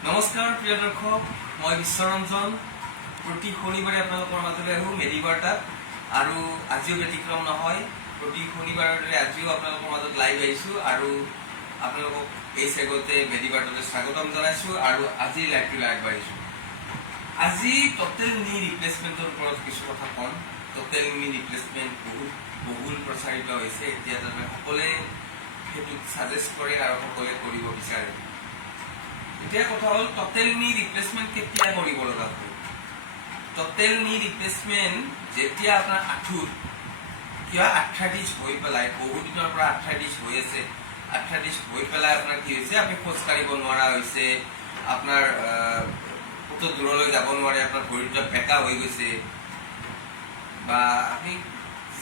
নমস্কাৰ প্ৰিয় দৰ্শক, মই বিশ্বৰঞ্জন। প্ৰতি শনিবাৰে আপোনালোকৰ মাজলৈ আহোঁ মেডিবাৰ্তাত, আৰু আজিও ব্যতিক্ৰম নহয়। প্ৰতি শনিবাৰৰ দৰে আজিও আপোনালোকৰ মাজত লাইভ আহিছোঁ আৰু আপোনালোকক এই চেগতে মেডিবাৰ্তালৈ স্বাগতম জনাইছোঁ আৰু আজিৰ লাইভটোলৈ আগবাঢ়িছোঁ। আজি টোটেল নি ৰিপ্লেচমেণ্টৰ ওপৰত কিছু কথা ক'ম। টোটেল নি ৰিপ্লেচমেণ্ট বহুল প্ৰচাৰিত হৈছে। এতিয়া তাৰমানে সকলোৱে সেইটোক ছাজেষ্ট কৰে আৰু সকলোৱে কৰিব বিচাৰে। এতিয়া কথা হ'ল টোটেল নি ৰিপ্লেচমেণ্ট কেতিয়া কৰিব লগা হয়। টোটেল নি ৰিপ্লেচমেণ্ট যেতিয়া আপোনাৰ আঁঠুৰ কিবা আৰ্থ্ৰাইটিছ হৈ পেলাই, বহুত দিনৰ পৰা আৰ্থ্ৰাইটিছ হৈ আছে, আৰ্থ্ৰাইটিছ হৈ পেলাই আপোনাৰ কি হৈছে, আপুনি খোজ কাঢ়িব নোৱাৰা হৈছে, আপোনাৰ ক'তো দূৰলৈ যাব নোৱাৰে, আপোনাৰ ভৰিটো বেকা হৈ গৈছে, বা আপুনি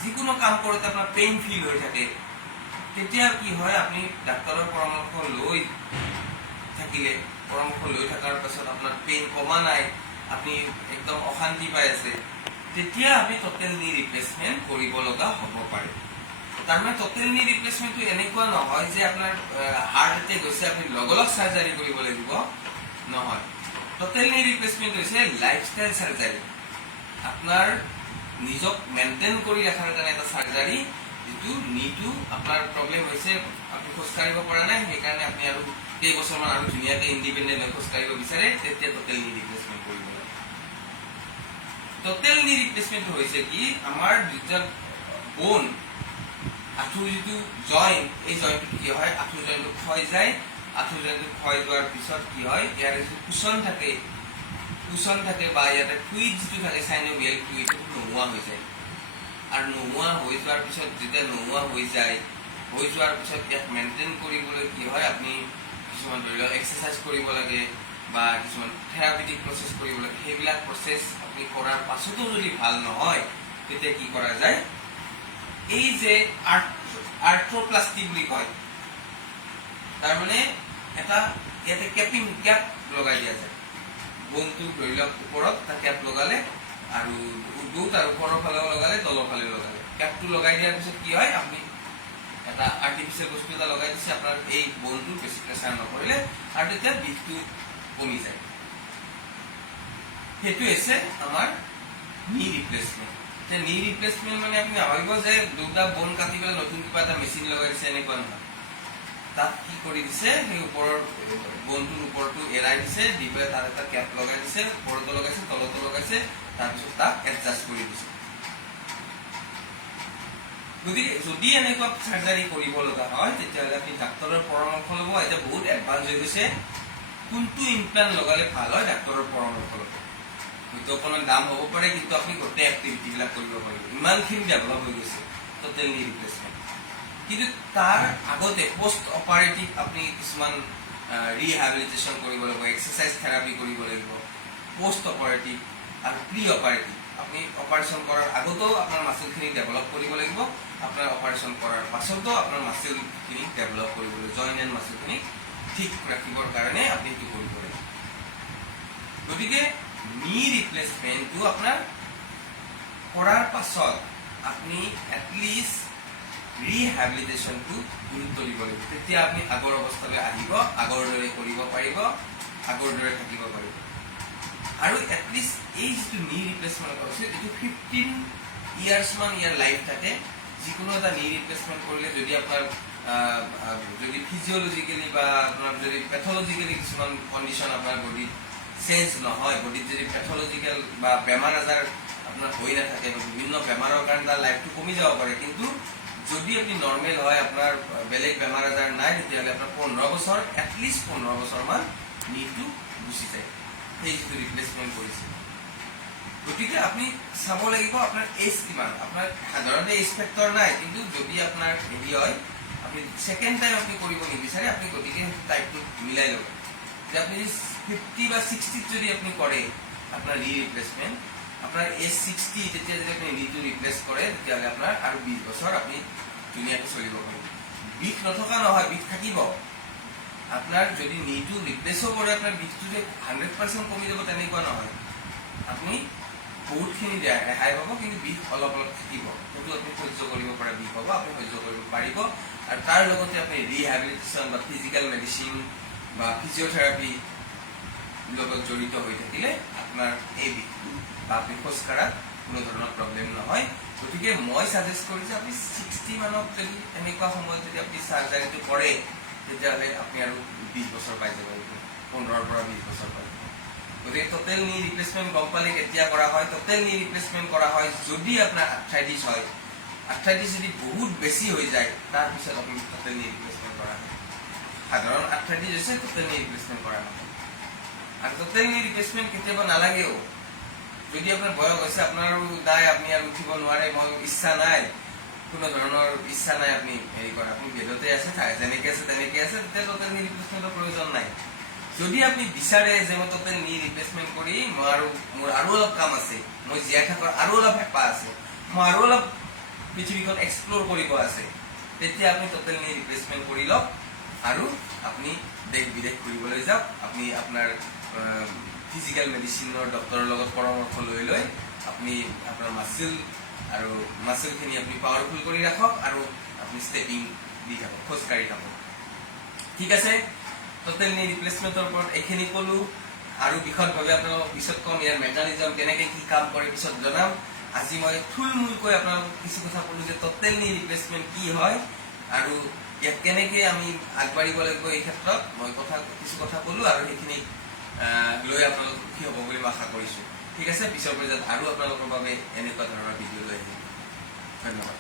যিকোনো কাম কৰোঁতে আপোনাৰ পেইন ফিল হৈ থাকে, তেতিয়া কি হয়, আপুনি ডাক্তৰৰ পৰামৰ্শ লৈ থকাৰ পাছত আপোনাৰ পেইন কমা নাই, আপুনি একদম অশান্তি পাই আছে, তেতিয়া আপুনি টোটেল নি ৰিপ্লেচমেণ্ট কৰিব লগা হ'ব পাৰে। তাৰমানে টোটেল নি ৰিপ্লেচমেণ্টটো এনেকুৱা নহয় যে আপোনাৰ হাৰ্ট এটেক হৈছে আপুনি লগা চাৰ্জাৰী কৰিব লাগিব, নহয়। টোটেল নি ৰিপ্লেচমেণ্ট হৈছে লাইফষ্টাইল চাৰ্জাৰী। আপোনাৰ নিজক মেইনটেইন কৰি ৰখাৰ কাৰণে এটা চাৰ্জাৰী, যিটো নিটো আপোনাৰ প্ৰব্লেম হৈছে, আপুনি খোজ কাঢ়িব পৰা নাই, সেইকাৰণে আপুনি আৰু কেইবছৰমান আৰু ধুনীয়াকৈ ইণ্ডিপেণ্ডেণ্ট হৈ খোজ কাঢ়িব বিচাৰে, তেতিয়া টোটেল নি ৰিপ্লেচমেণ্ট কৰিব লাগে। টোটেল নি ৰিপ্লেচমেণ্টটো হৈছে কি, আমাৰ যিটো বোন, আঁঠুৰ যিটো জইণ্ট, এই জইণ্টটো কি হয়, আঁঠুৰ জইণ্টটো ক্ষয় যায়। আঁঠুৰ জইণ্টটো ক্ষয় যোৱাৰ পিছত কি হয়, ইয়াৰ যিটো কুচন থাকে বা ইয়াতে ফ্লুইড যিটো থাকে, চাইনোভিয়েল ফ্লুইড, সেইটো নোহোৱা হৈ যায়। আৰু নোহোৱা হৈ যোৱাৰ পিছত যেতিয়া নোহোৱা হৈ যোৱাৰ পিছত ইয়াক মেইনটেইন কৰিবলৈ কি হয়, আপুনি কিছুমান ধৰি লওক এক্সাৰচাইজ কৰিব লাগে বা কিছুমান থেৰাপিউটিক প্ৰচেছ কৰিব লাগে। সেইবিলাক প্ৰচেছ আপুনি কৰাৰ পাছতো যদি ভাল নহয়, তেতিয়া কি কৰা যায়, এই যে আৰ্থ্ৰোপ্লাষ্টি বুলি কয়, তাৰমানে এটা ইয়াতে কেপ লগাই দিয়া যায়। বোনটো ধৰি লওক ওপৰত এটা কেপ লগালে, আৰু দুটা ওপৰৰ ফালেও লগালে, তলৰ ফালে লগালে। কেপটো লগাই দিয়াৰ পিছত কি হয়, আপুনি এটা আৰ্টিফিচিয়েল বস্তু এটা লগাই দিছে, আপোনাৰ এই বোনটো বেছি প্ৰেছাৰ নকৰিলে, আৰু তেতিয়া বিষটো কমি যায়। সেইটো হৈছে আমাৰ নি ৰিপ্লেচমেণ্ট। এতিয়া নি ৰিপ্লেচমেণ্ট মানে আপুনি ভাবিব যে দুটা বোন কাটি পেলাই নতুন কিবা এটা মেচিন লগাই দিছে, এনেকুৱা নহয়। তাত কি কৰি দিছে, সেই ওপৰৰ বোনটোৰ ওপৰটো এৰাই দিছে, দি পেলাই তাত এটা কেপ লগাই দিছে, ওপৰতো লগাইছে, তলতো লগাইছে, তাৰপিছত তাক এডজাষ্ট কৰি দিছে। গতিকে যদি এনেকুৱা চাৰ্জাৰী কৰিব লগা হয়, তেতিয়াহ'লে আপুনি ডাক্তৰৰ পৰামৰ্শ ল'ব। এতিয়া বহুত এডভান্স হৈ গৈছে, কোনটো ইমপ্লাণ্ট লগালে ভাল হয়, ডাক্তৰৰ পৰামৰ্শ ল'ব। হয়তো অকণমান দাম হ'ব পাৰে, কিন্তু আপুনি গোটেই এক্টিভিটিবিলাক কৰিব পাৰিব। ইমানখিনি ডেভেলপ হৈ গৈছে টোটেল নি ৰিপ্লেচমেণ্ট। কিন্তু তাৰ আগতে পষ্ট অপাৰেটিভ আপুনি কিছুমান ৰিহেবিলিটেশ্যন কৰিব লাগিব, এক্সাৰচাইজ থেৰাপি কৰিব লাগিব। পষ্ট অপাৰেটিভ আৰু প্ৰি অপাৰেটিভ, আপুনি অপাৰেশ্যন কৰাৰ আগতেও আপোনাৰ মাচেলখিনি ডেভেলপ কৰিব লাগিব, আপোনাৰ অপাৰেশ্যন কৰাৰ পাছতো আপোনাৰ মাচেলখিনি ডেভেলপ কৰিব লাগিব। জইণ্ট এণ্ড মাচেলখিনি ঠিক ৰাখিবৰ কাৰণে আপুনি সেইটো কৰিব লাগিব। গতিকে নি ৰিপ্লেচমেণ্টটো আপোনাৰ কৰাৰ পাছত আপুনি এটলিষ্ট ৰিহেবিলিটেশ্যনটো গুৰুত্ব দিব লাগিব। তেতিয়া আপুনি আগৰ অৱস্থালৈ আহিব, আগৰ দৰে কৰিব পাৰিব, আগৰ দৰে থাকিব পাৰিব। আৰু এটলিষ্ট এই যিটো নি ৰিপ্লেচমেণ্ট কৰিছে, এইটো 15 ইয়াৰ্ছমান ইয়াৰ লাইফ থাকে। যিকোনো এটা নি ৰিপ্লেচমেণ্ট কৰিলে যদি আপোনাৰ যদি ফিজিঅ'লজিকেলি বা আপোনাৰ যদি পেথলজিকেলি কিছুমান কণ্ডিশ্যন আপোনাৰ বডিত চেঞ্জ নহয়, বডিত যদি পেথলজিকেল বা বেমাৰ আজাৰ আপোনাৰ হৈ নাথাকে, বিভিন্ন বেমাৰৰ কাৰণে তাৰ লাইফটো কমি যাব পাৰে। কিন্তু যদি আপুনি নৰ্মেল হয়, আপোনাৰ বেলেগ বেমাৰ আজাৰ নাই, তেতিয়াহ'লে আপোনাৰ 15 বছৰ, এটলিষ্ট 15 বছৰমান নিটো গুচি যায়, সেই যিটো ৰিপ্লেচমেণ্ট কৰিছে। গতিকে আপুনি চাব লাগিব আপোনাৰ এজ কিমান। আপোনাৰ সাধাৰণতে এজ ফেক্টৰ নাই, কিন্তু যদি আপোনাৰ হেৰি হয়, আপুনি ছেকেণ্ড টাইম আপুনি কৰিব নিবিচাৰে, আপুনি গতিকে সেইটো টাইপটো মিলাই ল'ব। যে আপুনি 50 বা 60 যদি আপুনি কৰে আপোনাৰ নি ৰিপ্লেচমেণ্ট, আপোনাৰ এজ 60, তেতিয়া যদি আপুনি নিটো ৰিপ্লেচ কৰে, তেতিয়াহ'লে আপোনাৰ আৰু 20 বছৰ আপুনি ধুনীয়াকৈ চলিব পাৰিব। বিষ নথকা নহয়, বিষ থাকিব। আপোনাৰ যদি নিটো ৰিপ্লেচো কৰে, আপোনাৰ বিষটো যে 100% কমি যাব তেনেকুৱা নহয়। আপুনি বহুতখিনি ৰেহাই পাব, কিন্তু বিষ অলপ থাকিব। সেইটো আপুনি সহ্য কৰিব পৰা বিষ হ'ব, আপুনি সহ্য কৰিব পাৰিব। আৰু তাৰ লগতে আপুনি ৰিহেবিলিটেশ্যন বা ফিজিকেল মেডিচিন বা ফিজিঅ'থেৰাপি লগত জড়িত হৈ থাকিলে আপোনাৰ এই বিষটো বা আপুনি খোজ কঢ়াত কোনো ধৰণৰ প্ৰব্লেম নহয়। গতিকে মই সাজেষ্ট কৰিছোঁ আপুনি 60 মানত যদি এনেকুৱা সময়ত যদি আপুনি চাৰ্জাৰীটো কৰে তেতিয়াহ'লে আপুনি আৰু 20 বছৰ পাই যাব, 15 পৰা 20 বছৰ পাই যাব। গতিকে টোটেল নি ৰিপ্লেচমেণ্ট গম পালে কেতিয়া কৰা হয়? টোটেল নি ৰিপ্লেচমেণ্ট কৰা হয় যদি আপোনাৰ আৰ্থ্ৰাইটিছ হয়, আৰ্থ্ৰাইটিছ যদি বহুত বেছি হৈ যায় তাৰপিছত আপুনি টোটেল নি ৰিপ্লেচমেণ্ট কৰা হয়। সাধাৰণ আৰ্থ্ৰাইটিছ হৈছে টোটেল নি ৰিপ্লেচমেণ্ট কৰা হয়। আৰু টোটেল নি ৰিপ্লেচমেণ্ট কেতিয়াবা নালাগেও। যদি আপোনাৰ বয়স হৈছে, আপোনাৰ নাই, আপুনি আৰু উঠিব নোৱাৰে, মই ইচ্ছা নাই, কোনো ধৰণৰ ইচ্ছা নাই, আপুনি হেৰি কৰে, আপুনি বেডতে আছে, যেনেকৈ আছে তেনেকৈ আছে, তেতিয়া টোটেল নি ৰিপ্লেচমেণ্টৰ প্ৰয়োজন নাই। যদি আপুনি বিচাৰে যে মই টোটেল নি ৰিপ্লেচমেণ্ট কৰি মোৰ আৰু অলপ কাম আছে, মই জীয়াই থকাৰ আৰু অলপ হেঁপাহ আছে, মই আৰু অলপ পৃথিৱীখন এক্সপ্ল'ৰ কৰিব আছে, তেতিয়া আপুনি টোটেল নি ৰিপ্লেচমেণ্ট কৰি লওক আৰু আপুনি দেশ বিদেশ ঘূৰিবলৈ যাওক। আপুনি আপোনাৰ ফিজিকেল মেডিচিনৰ ডক্টৰৰ লগত পৰামৰ্শ লৈ আপুনি আপোনাৰ মাচলখিনি আপুনি পাৱাৰফুল কৰি ৰাখক আৰু আপুনি ষ্টেপিং দি থাকক, খোজকাঢ়ি থাকক। ঠিক আছে, টোটেল নি ৰিপ্লেচমেণ্টৰ ওপৰত এইখিনি ক'লোঁ আৰু বিশদভাৱে আপোনালোকক পিছত ক'ম, ইয়াৰ মেকানিজম কেনেকৈ কি কাম কৰে পিছত জনাম। আজি মই থুলমূলকৈ আপোনালোকক কিছু কথা ক'লোঁ যে টোটেল নি ৰিপ্লেচমেণ্ট কি হয় আৰু ইয়াত কেনেকৈ আমি আগবাঢ়িব লাগিব, এই ক্ষেত্ৰত মই কিছু কথা ক'লোঁ আৰু সেইখিনি লৈ আপোনালোক সুখী হ'ব বুলি মই আশা কৰিছোঁ। ঠিক আছে, পিছৰ পৰ্যায়ত আৰু আপোনালোকৰ বাবে এনেকুৱা ধৰণৰ ভিডিঅ' লৈ আহিম। ধন্যবাদ।